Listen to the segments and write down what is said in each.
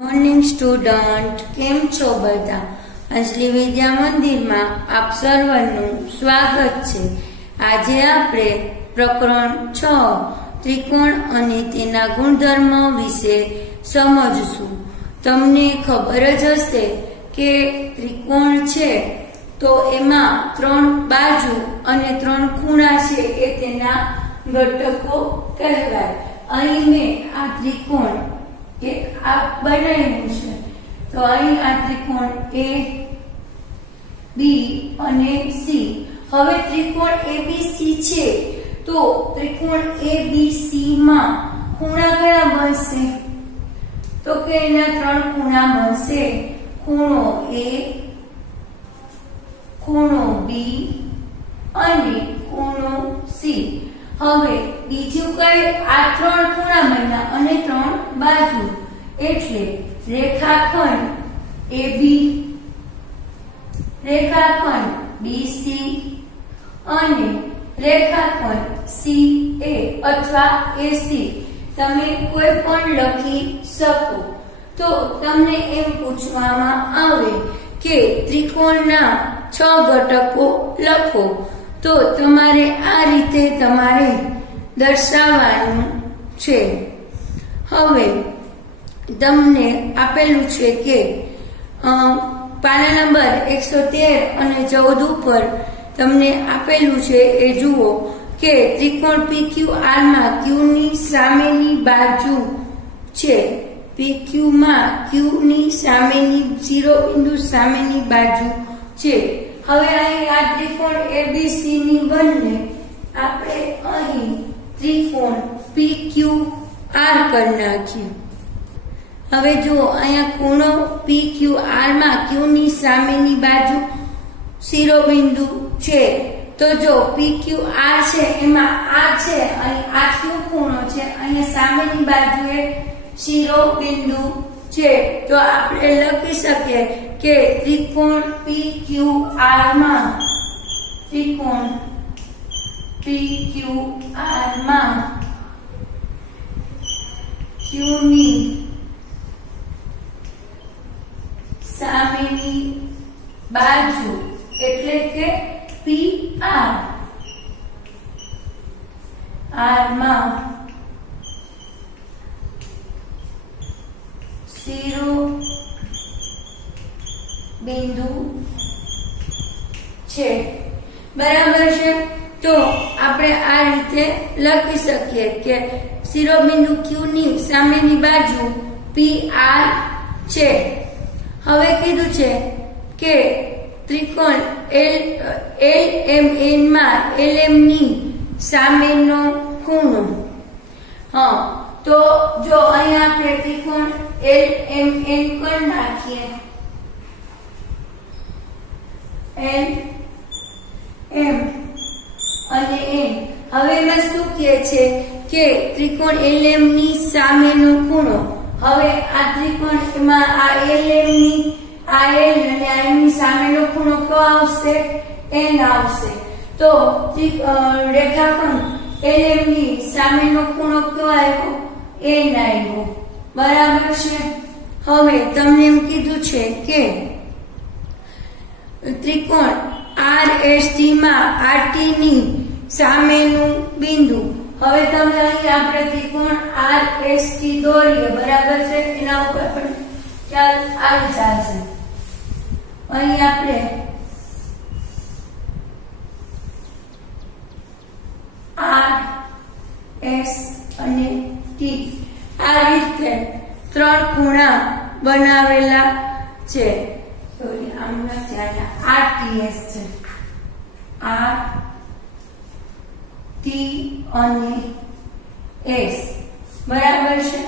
Morning student, કેમ છો બધા? અંજલિ વિદ્યા મંદિરમાં આપ સર્વનું સ્વાગત છે. આજે આપણે પ્રકરણ 6 ત્રિકોણ અને તેના ગુણધર્મો વિશે સમજશું. તમને ખબર જ હશે કે ત્રિકોણ છે તો એમાં 3 બાજુ અને 3 ખૂણા છે એ તેના ઘટકો કહેવાય. અહીં મેં આ ત્રિકોણ કે આ બનાવ્યું છે તો અહીં આ ત્રિકોણ A, B અને C. હવે ત્રિકોણ ABC છે તો ત્રિકોણ ABC માં ખૂણા કયા બનશે? તો કે એના 3 ખૂણા બનશે. ખૂણો A, ખૂણો B અને ખૂણો C. હવે બીજું કઈ આ 3 ખૂણા બન્યા અને 3 બાજુ એટલે રેખાખંડ AB, રેખાખંડ BC અને રેખાખંડ CA અથવા AC તમે કોઈ પણ લખી શકો. તો તમને એમ પૂછવામાં આવે કે ત્રિકોણના 6 ઘટકો લખો તો તમારે આ રીતે તમારે દર્શાવવાનું છે. હવે તમને આપેલું છે કે પાના નંબર 113 અને 14 ઉપર તમને આપેલું છે એ જુઓ કે ત્રિકોણ PQR માં Q ની સામેની બાજુ છે. PQ માં Q ની સામેની શિરોબિંદુ સામેની બાજુ છે. હવે અહીં આ ત્રિકોણ ABC ની બંને આપણે અહીં ત્રિકોણ PQR કરી નાખીએ. હવે જુઓ અહીંયા ખૂણો PQR માં Q ની સામેની બાજુ શિરોબિંદુ છે. તો જો PQR છે એમાં આ છે અહીં આ Q ખૂણો છે, અહીંયા સામેની બાજુએ શિરોબિંદુ છે. તો આપણે લખી શકીએ કે ત્રિકોણ PQR માં Q ની સામેની બાજુ એટલે કે PR માં શિરોબિંદુ છે. બરાબર છે? તો આપણે આ રીતે લખી શકીએ કે શિરોબિંદુ Q ની સામેની બાજુ PR છે. હવે કીધું છે કે ત્રિકોણ LMN માં LM ની સામેનો ખૂણો. તો જો અહીંયા આપણે ત્રિકોણ LMN કરી નાખીએ. LM અને N. હવે એમાં શું કહે છે કે ત્રિકોણ LM ની સામેનો ખૂણો. હવે આ ત્રિકોણ એમાં આ LM ની આ L અને આ M ની સામેનો ખૂણો કયો આવશે? N આવશે. તો રેખાખંડ LM ની સામેનો ખૂણો કયો આવ્યો? N આવ્યો. બરાબર છે? હવે તમને એમ કીધું છે કે ત્રિકોણ RST માં RT ની સામેનું બિંદુ. હવે તમે અહીં આપણે ત્રિકોણ RST દોરીએ. બરાબર છે? એના ઉપર પણ ખ્યાલ આવી જશે. અહીં આપણે RS અને T આ રીતે 3 ખૂણા બનાવેલા છે. સોરી, આમ નથી, અહીંયા RTS છે. RT અને S. બરાબર છે?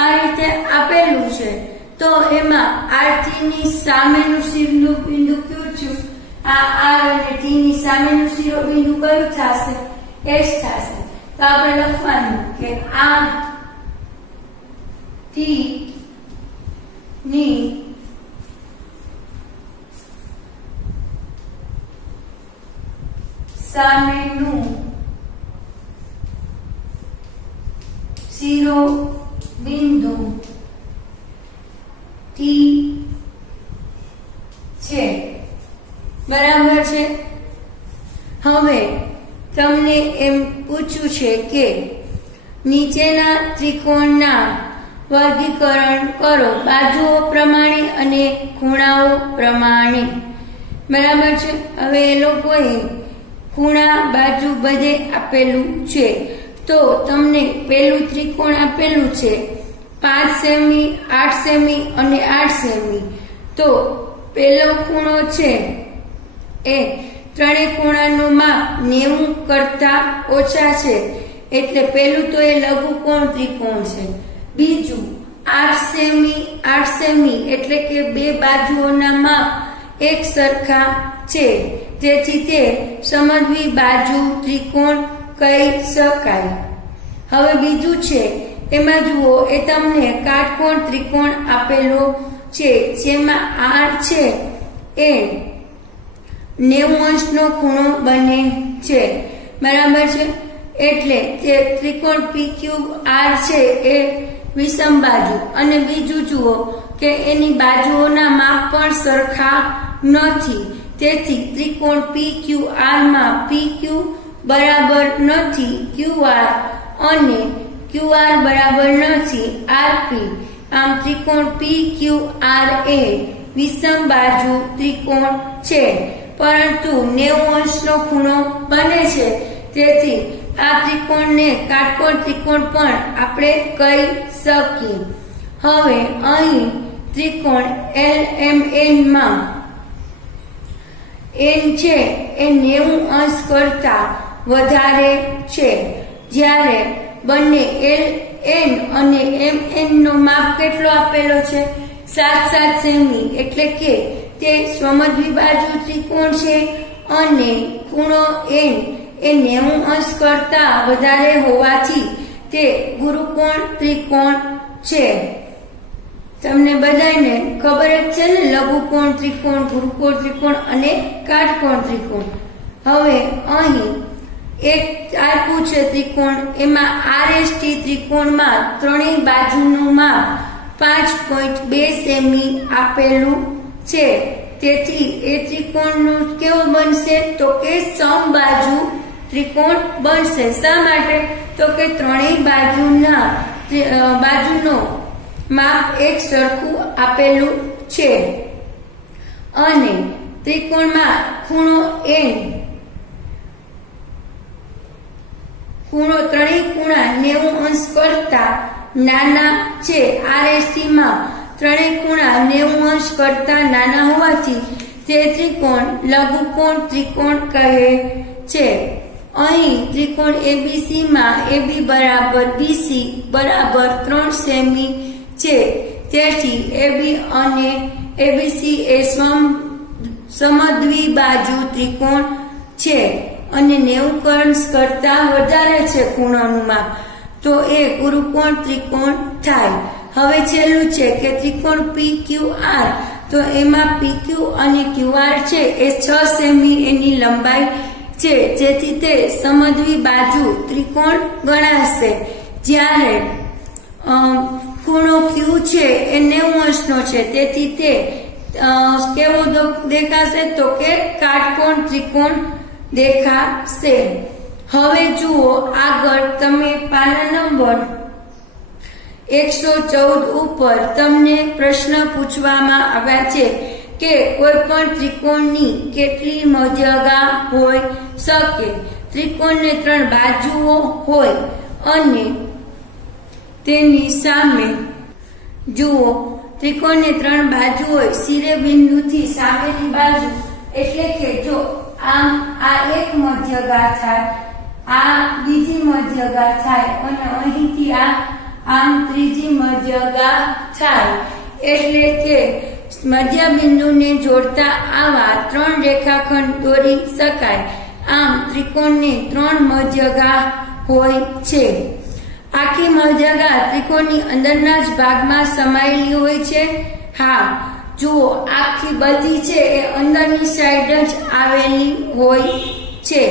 આ રીતે આપેલું છે. તો એમાં RT ની સામેનું શિરોબિંદુ કયું છે? આ R અને T ની સામેનું શિરોબિંદુ કયું થશે? S થશે. તો આપણે લખવાનું કે RT ની સામેનું શિરોબિંદુ ટી છે, બરાબર છે। હવે તમને એમ પૂછ્યું છે કે નીચેના ત્રિકોણના વર્ગીકરણ કરો બાજુઓ પ્રમાણે અને ખૂણાઓ પ્રમાણે, બરાબર છે। હવે એ લોકોએ ખૂણા બાજુ બધે આપેલું છે, તો તમને પેલું ત્રિકોણ આપેલું છે 5 સેમી, 8 સેમી અને 8 સેમી। તો પેલો ખૂણો છે એ ત્રણેય ખૂણાનું માપ 90 કરતા ઓછા છે, એટલે પેલું તો એ લઘુકોણ ત્રિકોણ છે। બીજું 8 સેમી 8 સેમી એટલે કે બે બાજુઓના માપ એક સરખા છે, તેથી તે સમદ્વિ બાજુ ત્રિકોણ કહી શકાય। હવે બીજું છે એમાં જુઓ, એ તમને કાટકોણ ત્રિકોણ આપેલો છે, જેમાં R છે એ 90 અંશનો ખૂણો બને છે, બરાબર છે। એટલે તે ત્રિકોણ PQR છે એ વિષમ બાજુ, અને બીજું જુઓ કે એની બાજુઓના માપ પણ સરખા નથી, તેથી ત્રિકોણ PQR માં PQ બરાબર નથી QR અને QR બરાબર નથી RP। આમ ત્રિકોણ PQR એ વિષમ બાજુ ત્રિકોણ છે, પરંતુ 90 અંશનો ખૂણો બને છે, તેથી આ ત્રિકોણને કાટકોણ ત્રિકોણ પણ આપણે કહી શકીએ। હવે અહીં ત્રિકોણ LMN માં n છે એ 90 અંશ કરતા વધારે છે, જ્યારે બંને LN અને MN નો માપ કેટલો આપેલો છે 7 સેમી, એટલે કે તે સમદ્વિ બાજુ ત્રિકોણ છે અને ખૂણો n એ 90 અંશ કરતા વધારે હોવાથી તે ગુરુકોણ ત્રિકોણ છે। તમને બધાને ખબર જ છે ને, લઘુકોણ ત્રિકોણ, ગુરુકોણ ત્રિકોણ અને કાટકોણ ત્રિકોણ। હવે અહીં એક આપ્યું છે ત્રિકોણ, એમાં RST ત્રિકોણમાં ત્રણેય બાજુનું માપ 5.2 સેમી આપેલું છે, તેથી એ ત્રિકોણનું કેવું બનશે તો કે સમબાજુ ત્રિકોણ બનશે। શા માટે તો કે ત્રણેય બાજુનો માપ એક સરખું આપેલું છે, અને ત્રિકોણમાં ત્રણેય ખૂણા 90 અંશ કરતા નાના છે। RST માં ત્રણેય ખૂણા 90 અંશ કરતા નાના હોવાથી તે ત્રિકોણ લઘુકોણ ત્રિકોણ કહે છે। અહીં ત્રિકોણ ABC માં AB બરાબર BC બરાબર 3 સેમી છે, તેથી AB અને ABC એ સમદ્વિ બાજુ ત્રિકોણ છે, અને 90 અંશ કરતા વધારે છે ખૂણાનું માપ, તો એ ગુરુકોણ ત્રિકોણ થાય। હવે છેલ્લું છે કે ત્રિકોણ PQR, તો એમાં PQ અને QR છે એ 6 સેમી એની લંબાઈ છે, જેથી તે સમદ્વિ બાજુ ત્રિકોણ ગણાશે। જ્યારે ખૂણો Q છે એ 90 અંશનો છે, તેથી તે કેવો દેખાશે તો કે કાટકોણ ત્રિકોણ દેખાશે। હવે જુઓ આગળ, તમે પાના નંબર 114 ઉપર તમને પ્રશ્ન પૂછવામાં આવ્યા છે કે કોઈ પણ ત્રિકોણની કેટલી મધ્યગા હોઈ શકે। ત્રિકોણને 3 બાજુઓ હોય અને તેની સામે જુઓ, ત્રિકોણને 3 બાજુ હોય, શિરોબિંદુથી સામેની બાજુ, એટલે કે જો આમ આ એક મધ્યગા થાય, આ બીજી મધ્યગા થાય, અને અહીંથી આમ ત્રીજી મધ્યગા થાય, એટલે કે મધ્યબિંદુને જોડતા આવા 3 રેખાખંડ દોરી શકાય। આમ ત્રિકોણને 3 મધ્યગા હોય છે। આખી મધ્યગા ત્રિકોણની અંદરના જ ભાગમાં સમાયેલી હોય છે। હા, જુઓ આખી બધી છે એ અંદરની સાઈડ જ આવેલી હોય છે।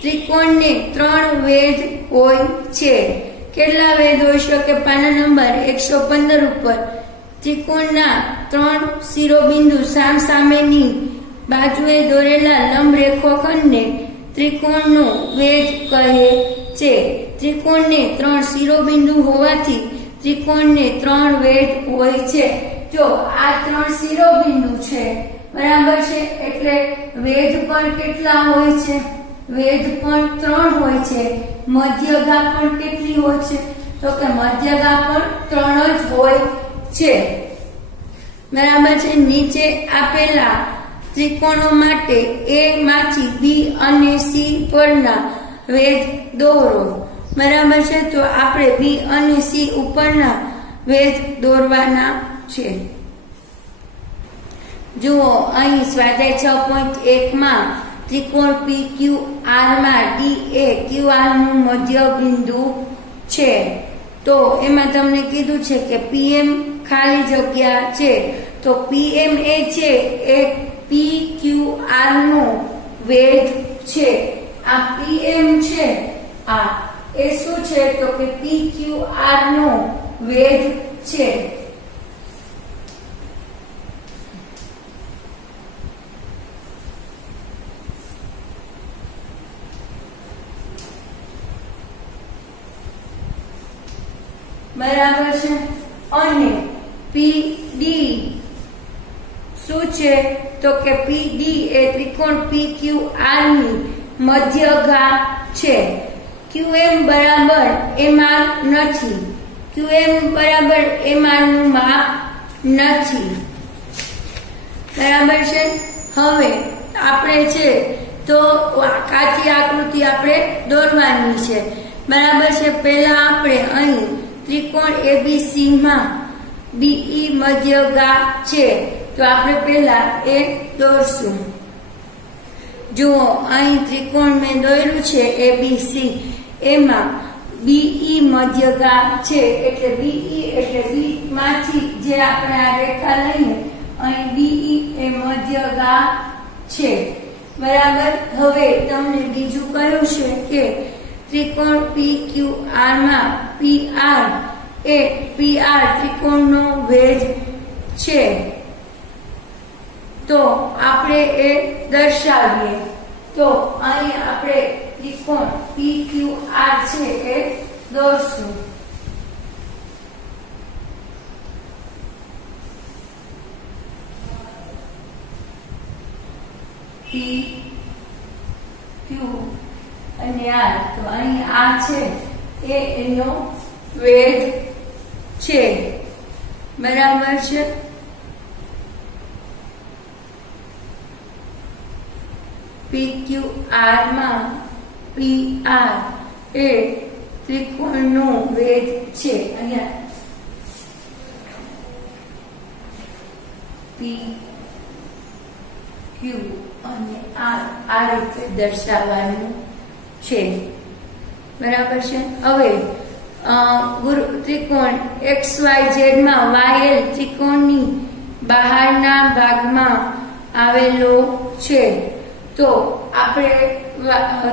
ત્રિકોણને 3 વેધ હોય છે। કેટલા વેધ હોઈ શકે? પાના નંબર 115 ઉપર ત્રિકોણના 3 શિરોબિંદુ સામસામેની બાજુએ દોરેલા લંબ રેખાખંડને ત્રિકોણનો વેધ કહે છે. ત્રિકોણને 3 શિરોબિંદુ હોવાથી ત્રિકોણને 3 વેધ હોય છે. જો આ 3 શિરોબિંદુ છે, બરાબર છે, એટલે વેધ પણ કેટલા હોય છે? વેધ પણ 3 હોય છે. મધ્યગા પણ કેટલી હોય છે? તો કે મધ્યગા પણ 3 જ હોય છે. બરાબર છે. નીચે આપેલા ત્રિકોણો માટે A માંથી B અને C પરના વેધ દોરો. બરાબર છે. તો આપણે B અને C ઉપરના વેધ દોરવાના છે. જુઓ અહીં સ્વાધ્યાય 6.1 માં ત્રિકોણ PQR માં D એ QR નું મધ્ય બિંદુ છે. તો એમાં તમને કીધું છે કે PM ખાલી જગ્યા છે. તો PM એ છે એ PQR નો વેધ છે. આ PM છે, આ એ શું છે? તો કે PQR નો વેધ છે. બરાબર છે. અને PD શું છે? તો કે PD એ ત્રિકોણ PQR ની મધ્યગા છે. QM બરાબર MR નથી. QM બરાબર MR નું માપ નથી. બરાબર છે. હવે આપણે છે તો કાચી આકૃતિ આપણે દોરવાની છે. બરાબર છે. પહેલા આપણે અહીં ત્રિકોણ ABC માં BE મધ્યગા છે. તો આપણે પહેલા એ દોરશું. જુઓ અહીં ત્રિકોણ મેં દોર્યું છે ABC, એમાં BE મધ્યગા છે. એટલે BE એટલે B માંથી જે આપણે આ રેખા લઈએ, અહીં BE એ મધ્યગા છે. બરાબર. હવે તમને બીજું કહ્યું છે કે ત્રિકોણ PQR માં PR એ PR ત્રિકોણનો વેધ છે. તો આપણે એ દર્શાવીએ. તો અહીં આપણે ત્રિકોણ PQR છે એ દોરશું. PQ અને R. તો અહીં આ છે એ એનો વેધ છે. બરાબર છે. PQR માં PR એ ત્રિકોણનો વેધ છે. અહીંયા PQ અને R આ રીતે દર્શાવવાનું છે. બરાબર છે. હવે ત્રિકોણ XYZ માં YL ત્રિકોણની બહારના ભાગમાં આવેલો છે. તો આપણે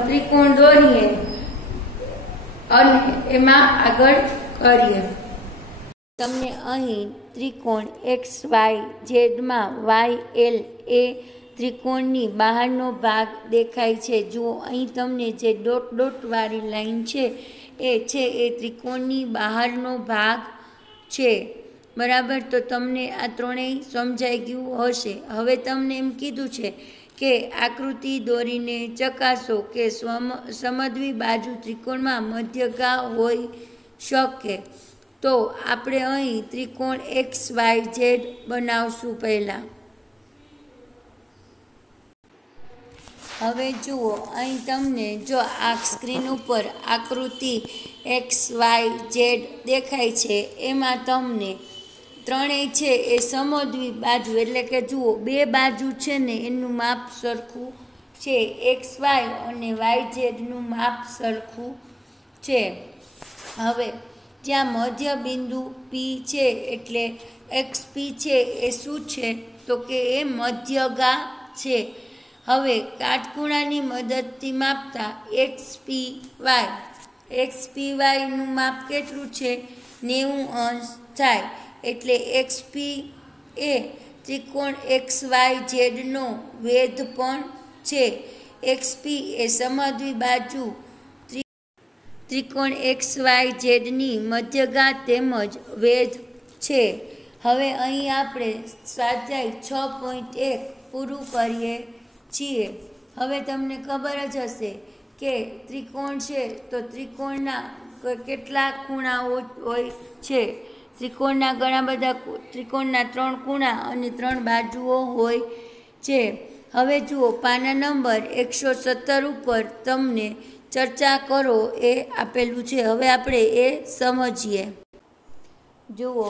ત્રિકોણ દોરીએ અને એમાં આગળ કરીએ. તમને અહીં ત્રિકોણ XYZ માં YL એ ત્રિકોણની બહારનો ભાગ દેખાય છે. જુઓ અહીં તમને જે ડોટ ડોટ વાળી લાઈન છે એ ત્રિકોણની બહારનો ભાગ છે. બરાબર. તો તમને આ ત્રણેય સમજાઈ ગયું હશે. હવે તમને એમ કીધું છે કે આકૃતિ દોરીને ચકાસો કે સમદ્વિ બાજુ ત્રિકોણમાં મધ્યગા હોઈ શકે. તો આપણે અહીં ત્રિકોણ XYZ બનાવશું પહેલા. હવે જુઓ અહીં તમને જો આ સ્ક્રીન ઉપર આકૃતિ XYZ દેખાય છે, એમાં તમને ત્રણેય છે એ સમદ્વિ બાજુ એટલે કે જુઓ બે બાજુ છે ને એનું માપ સરખું છે. XY અને YZ નું માપ સરખું છે. હવે જ્યાં મધ્ય બિંદુ P છે એટલે XP છે એ શું છે? તો કે એ મધ્યગા છે. હવે કાટખૂણાની મદદથી માપતા XPY નું માપ કેટલું છે? 90 અંશ થાય. એટલે XP એ ત્રિકોણ XYZ નો વેધ પણ છે. XP એ સમદ્વિબાજુ ત્રિકોણ XYZ ની મધ્યગા તેમજ વેધ છે. હવે અહીં આપણે સ્વાધ્યાય 6.1 પૂરું કરીએ છીએ. હવે તમને ખબર જ હશે કે ત્રિકોણ છે તો ત્રિકોણના કેટલા ખૂણાઓ હોય છે. ત્રિકોણના ઘણા બધા ત્રિકોણના 3 ખૂણા અને 3 બાજુઓ હોય છે. હવે જુઓ પાના નંબર 117 ઉપર તમને ચર્ચા કરો એ આપેલું છે. હવે આપણે એ સમજીએ. જુઓ,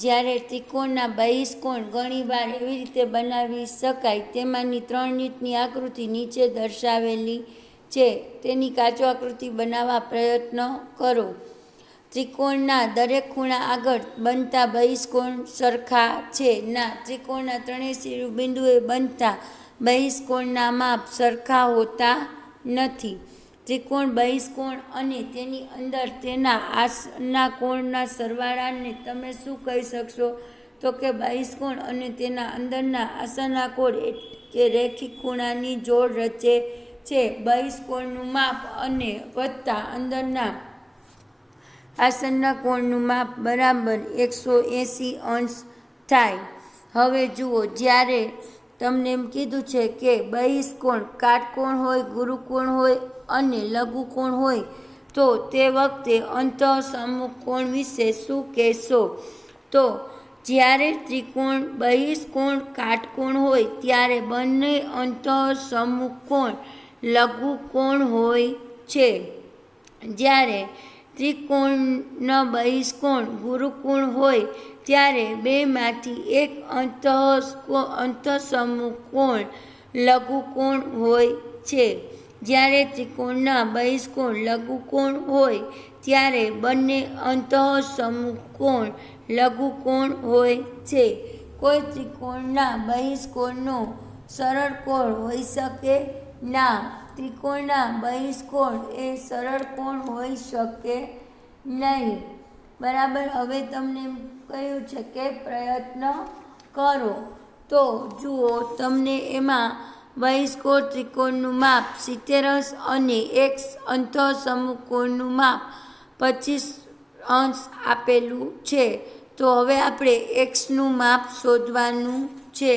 જ્યારે ત્રિકોણના બહિષ્કોણ ઘણીવાર એવી રીતે બનાવી શકાય તેમાંની 3 રીતની આકૃતિ નીચે દર્શાવેલી છે. તેની કાચો આકૃતિ બનાવવા પ્રયત્ન કરો. ત્રિકોણના દરેક ખૂણા આગળ બનતા બહિષ્કોણ સરખા છે. ના, ત્રિકોણના 3 શિરોબિંદુએ બનતા બહિષ્કોણના માપ સરખા હોતા નથી. ત્રિકોણ બહિષ્કોણ અને તેની અંદર તેના આસના કોણના સરવાળાને તમે શું કહી શકશો? તો કે બહિષ્કોણ અને તેના અંદરના આસના કોણ કે રેખિક ખૂણાની જોડ રચે છે. બહિષ્કોણનું માપ અને વત્તા અંદરના આસનના કોણનું માપ બરાબર 180 અંશ થાય. હવે જુઓ, જ્યારે તમને એમ કીધું છે કે બહિષ્કોણ કાટકોણ હોય, ગુરુકોણ હોય અને લઘુકોણ હોય તો તે વખતે અંતઃસમુખ કોણ વિશે શું કહેશો? તો જ્યારે ત્રિકોણ બહિષ્કોણ કાટકોણ હોય ત્યારે બંને અંતઃસમુખ કોણ લઘુકોણ હોય છે. જ્યારે ત્રિકોણ બહિષ્કોણ ગુરુકોણ હોય ત્યારે બેમાંથી એક અંતઃસમુખ કોણ લઘુકોણ હોય છે. જ્યારે ત્રિકોણના બહિષ્કોણ લઘુકોણ હોય ત્યારે બંને અંતઃસમુખ કોણ લઘુકોણ હોય છે. કોઈ ત્રિકોણના બહિષ્કોણનો સરળ કોણ હોઈ શકે ના. ત્રિકોણના બહિષ્કોણ એ સરળ કોણ હોઈ શકે નહીં. બરાબર. હવે તમને એમ કહ્યું છે કે પ્રયત્ન કરો. તો જુઓ, તમને એમાં બહિષ્કોણ ત્રિકોણનું માપ 70 અંશ અને એક અંતઃસમુખ કોણનું માપ 25 અંશ આપેલું છે. તો હવે આપણે એક્સનું માપ શોધવાનું છે.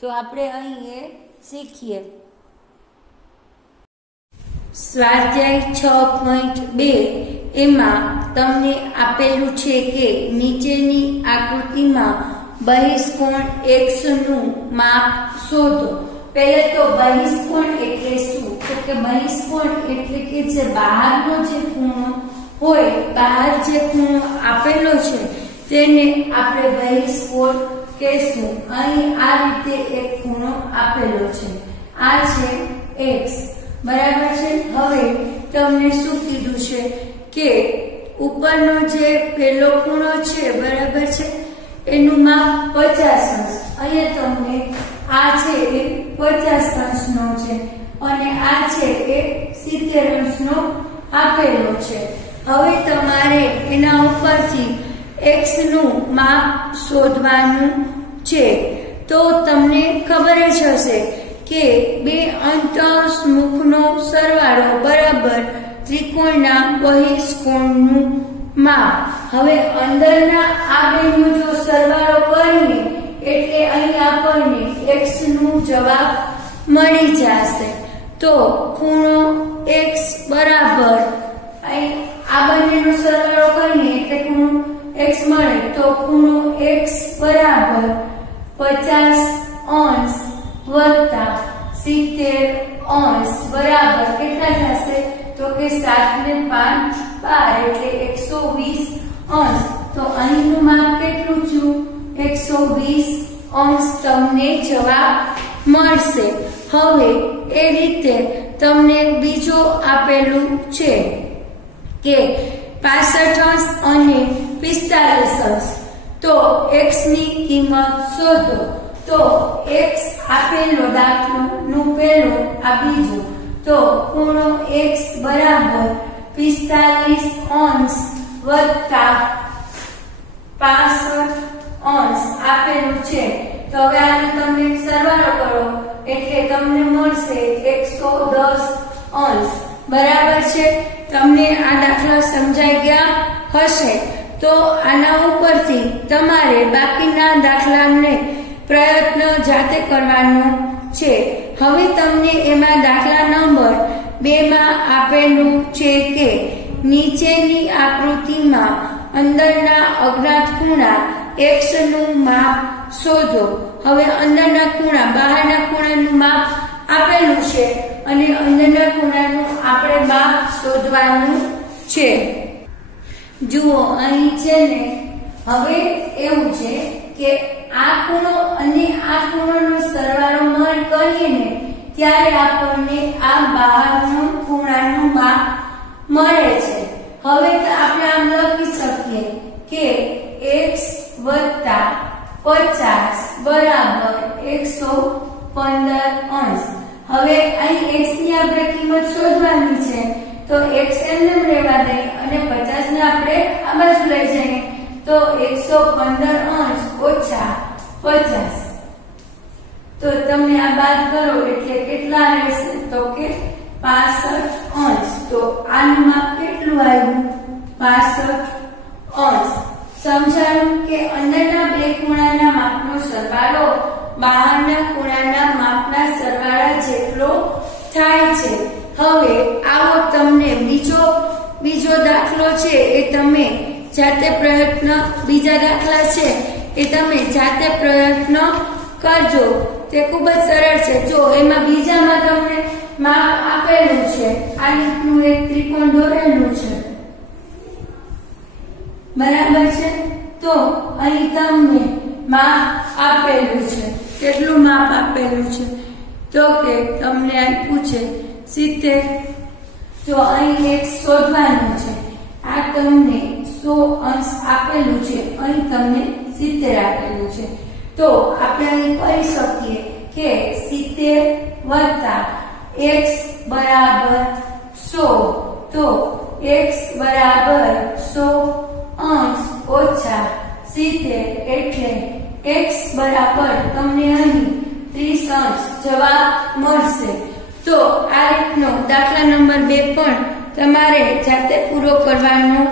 તો આપણે અહીં એ શીખીએ. સ્વાધ્યાય 6.2 એમાં તમને આપેલું છે કે નીચેની આકૃતિમાં બહિષ્કોણ એક્સનું માપ શોધો. પહેલા તો બહિષ્કોણ એટલે શું? તો કે બહિષ્કોણ એટલે કે જે બહારનો જે ખૂણો હોય, બહાર જે ખૂણો આપેલો છે તેને આપણે બહિષ્કોણ કહેશું. અહીં આ રીતે એક ખૂણો આપેલો છે. આ છે એક્સ. બરાબર છે. હવે તમને શું કીધું છે કે ઉપરનો જે પહેલો ખૂણો છે, બરાબર છે, એનું માપ 50 અંશ. અહીંયા તમને આ છે એ 50 અંશનો છે અને આ છે એ 70 અંશનો આપેલો છે. હવે તમારે એના ઉપરથી x નું માપ શોધવાનું છે. તો તમને ખબર જ હશે કે બે અંતઃસમુખનો સરવાળો બરાબર ત્રિકોણના બહિષ્કોણનું માપ. હવે અંદરના આ બેનો જો સરવાળો કરીએ એટલે અહીં આપણને x નું જવાબ મળી જશે. તો ખૂણો x બરાબર અહીં આ બંનેનો સરવાળો કરીએ એટલે ખૂણો x મળે. તો ખૂણો x બરાબર 50 અંશ વત્તા 70 અંશ બરાબર કેટલા થશે? તો કે 7 ને 5 12 એટલે 120 અંશ. તો અહીંનું માપ કેટલું થયું? 120 અંશ તમને જવાબ મળશે. હવે એ રીતે તમને બીજો આપેલું છે કે 65 અંશ અને 45 અંશ. તો x ની કિંમત શોધો. તો x આપેલો દાખલો નું પહેલો આ બીજો. તો ખૂણો x બરાબર 45 અંશ વત્તા 65 આપેલું છે. તો હવે આનો તમે સરવાળો કરો એટલે તમને મળશે 110 અંશ. બરાબર છે? તમને આ દાખલા સમજાઈ ગયા હશે. તો આના ઉપરથી તમારે બાકીના દાખલાને પ્રયત્ન જાતે કરવાનો છે. હવે તમને એમાં દાખલા નંબર 2 માં આપેલું છે કે નીચેની આકૃતિમાં અંદરના અજ્ઞાત ખૂણા x નું માપ શોધો. હવે અંદરના ખૂણા બહારના ખૂણાનું માપ આપેલું છે અને અંદરના ખૂણાનું આપણે માપ શોધવાનું છે. જુઓ અહીં છે ને, હવે એવું છે કે આ ખૂણો અને આ ખૂણાનો સરવાળો કરીએ ને ત્યારે આપણને આ બહારનો ખૂણાનું માપ મળે છે. હવે આપણે આમ લખી શકીએ કે x + 50 બરાબર 115 અંશ. હવે અહીં x ની આપણે કિંમત શોધવાની છે. તો x એમને લેવા દઈએ અને 50 ને આપણે આ બાજુ લઈ જઈએ તો 115 અંશ ઓછા 50. તો તમે આ બાદ કરો એટલે કેટલા રહેશે? તો કે 65 અંશ. તો આનું માપ કેટલું આવ્યું? 65 અંશ. સમજાયું કે અંદરના બે ખૂણાના માપનો સરવાળો બહારના ખૂણાના માપના સરવાળા જેટલો થાય છે. હવે આવો તમને બીજો દાખલો છે એ તમે જાતે પ્રયત્ન, બીજા દાખલા છે એ તમે જાતે પ્રયત્ન કરજો. તે ખૂબ જ સરળ છે. જો એમાં બીજામાં તમને માપ આપેલું છે, આ રીતનું એક ત્રિકોણ દોરેલું છે. બરાબર છે? તો અહીં તમને માપ આપેલું છે. કેટલું માપ આપેલું છે? તો કે તમને આપ્યું છે 70. જો અહીં x શોધવાનું છે. આ તમને 100 અંશ આપેલું છે, અહીં તમને 70 આપેલું છે. તો આપણે અહીં કહી શકીએ કે 70 + x બરાબર 100. તો x બરાબર 100 અંશ ઓછા 70 એટલે x બરાબર તમને અહીં 30 અંશ જવાબ મળશે. તો આ રીતનો દાખલા નંબર 2 પણ તમારે જાતે પૂરો કરવાનો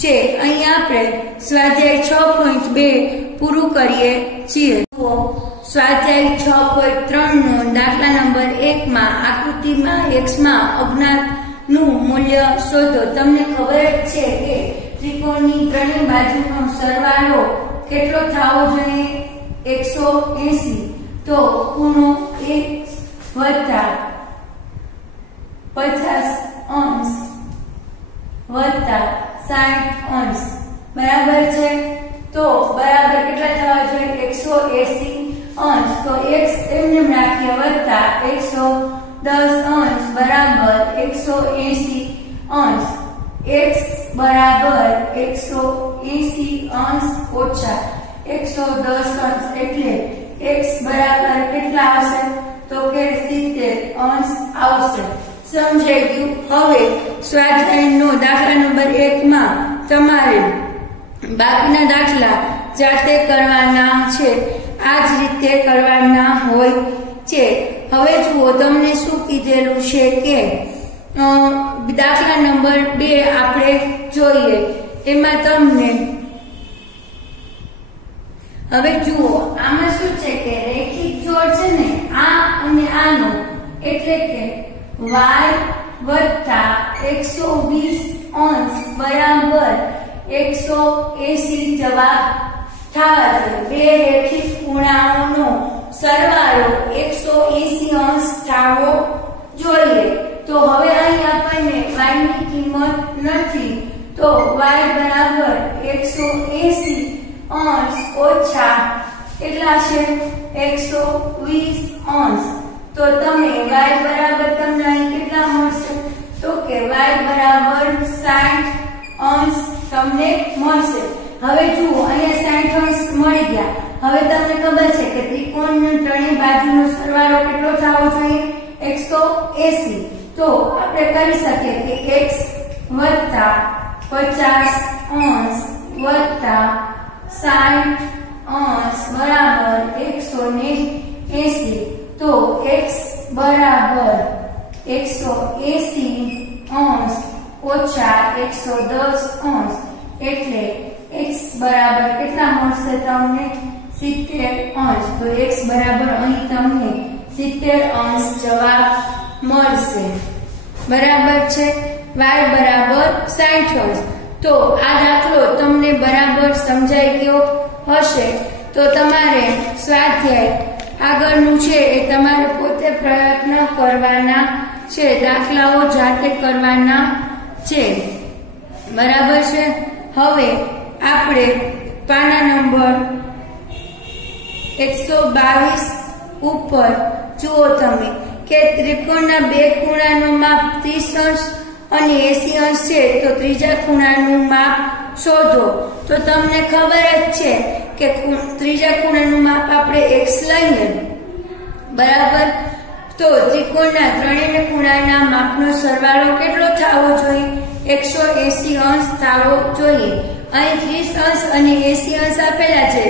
છે. અહીં આપણે સ્વાધ્યાય 6.2 પૂરું કરીએ છીએ. સ્વાધ્યાય 6.3 નો દાખલા નંબર 1 માં આકૃતિમાં x માં અજ્ઞાત નું મૂલ્ય શોધો. તમને ખબર જ છે કે ત્રિકોણની ત્રણેય બાજુનો સરવાળો કેટલો થવો જોઈએ? 180. તો ખૂણો x વત્તા 50 અંશ વત્તા 60 અંશ બરાબર છે. તો બરાબર કેટલા થવા જોઈએ? 180 અંશ. તો x એમને રાખીએ વત્તા 110 અંશ બરાબર 180 અંશ. x બરાબર 180 અંશ ઓછા 110 અંશ એટલે x બરાબર કેટલા આવશે? તો કે 70 અંશ આવશે. સમજાઈ ગયું? હવે સ્વાધ્યાયનો દાખલા નંબર 1 માં તમારે બાકીના દાખલા જાતે કરવાના છે. આ જ રીતે કરવાના હોય છે. હવે જુઓ તમને શું કીધેલું છે કે દાખલા નંબર 2 આપણે જોઈએ. એમાં તમને હવે જુઓ આમાં શું છે કે રેખિક જોડ છે ને, આ અને આનો, એટલે કે y વત્તા 120 અંશ બરાબર 180 જવાબ થવા જોઈએ. બે રેખિક ખૂણાઓનો સરવાળો 180 અંશ થવો જોઈએ. તો હવે અહીં આપણને y ની કિંમત નથી. તો y બરાબર 180 અંશ ઓછા કેટલા છે? 120 અંશ. તો તમે y બરાબર તમને અહીં કેટલા મળશે? તો કે y બરાબર 60 અંશ તમને મળશે. હવે જુઓ અહીંયા 60 અંશ મળી ગયા. હવે તમને ખબર છે કે ત્રિકોણની ત્રણેય બાજુનો સરવાળો કેટલો થવો જોઈએ? 180. તો આપણે કરી શકીએ કે x વત્તા 50 અંશ વત્તા 60 અંશ બરાબર 180, તો x બરાબર 180 અંશ ઓછા 110 અંશ એટલે x બરાબર કેટલા મળશે તમને 70 અંશ। તો x બરાબર અહીં તમને 70 અંશ જવાબ મળશે, બરાબર છે। y બરાબર 60 અંશ। તો આ દાખલો તમને બરાબર સમજાઈ ગયો હશે તો તમારે સ્વાધ્યાય આગળનું છે એ તમારે પોતે પ્રયત્ન કરવાના છે, દાખલાઓ જાતે કરવાના છે, બરાબર છે। હવે આપણે પાના નંબર 122 ઉપર જુઓ તમે કે ત્રિકોણના બે ખૂણાનું માપ 30 અંશ અને 80 અંશ છે, તો ત્રીજા ખૂણાનું માપ શોધો। તો તમને ખબર જ છે કે ત્રીજા ખૂણાનું માપ આપણે x લઈએ, બરાબર। તો ત્રિકોણના ત્રણેય ખૂણાના માપનો સરવાળો કેટલો થવો જોઈએ 180 અંશ થવો જોઈએ। અહીં 30 અંશ અને 80 અંશ આપેલા છે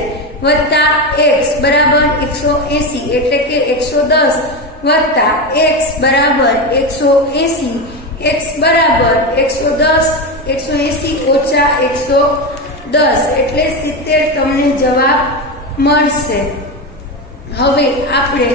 વત્તા x બરાબર 180 એટલે કે 110 વત્તા x બરાબર 180, x બરાબર 110, 180 ઓછા 110 એટલે 70 તમને જવાબ મળશે। હવે આપણે